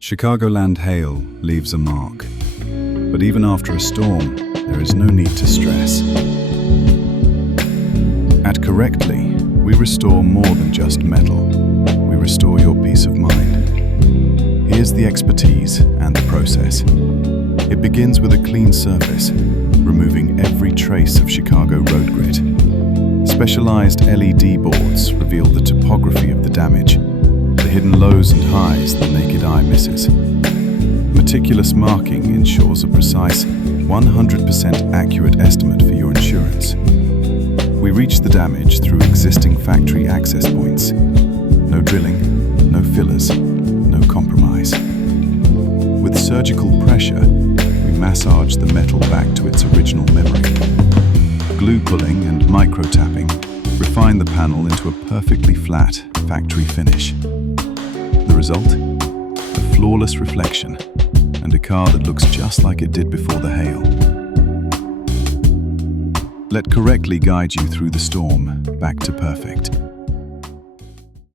Chicagoland hail leaves a mark, but even after a storm, there is no need to stress. At Carrectly, we restore more than just metal. We restore your peace of mind. Here's the expertise and the process. It begins with a clean surface, removing every trace of Chicago road grit. Specialized LED boards reveal the topography of the damage, the hidden lows and highs the naked eye misses. Meticulous marking ensures a precise, 100% accurate estimate for your insurance. We reach the damage through existing factory access points. No drilling, no fillers, no compromise. With surgical pressure, we massage the metal back to its original memory. Glue pulling and micro-tapping refine the panel into a perfectly flat factory finish. The result? A flawless reflection and a car that looks just like it did before the hail. Let Carrectly guide you through the storm back to perfect.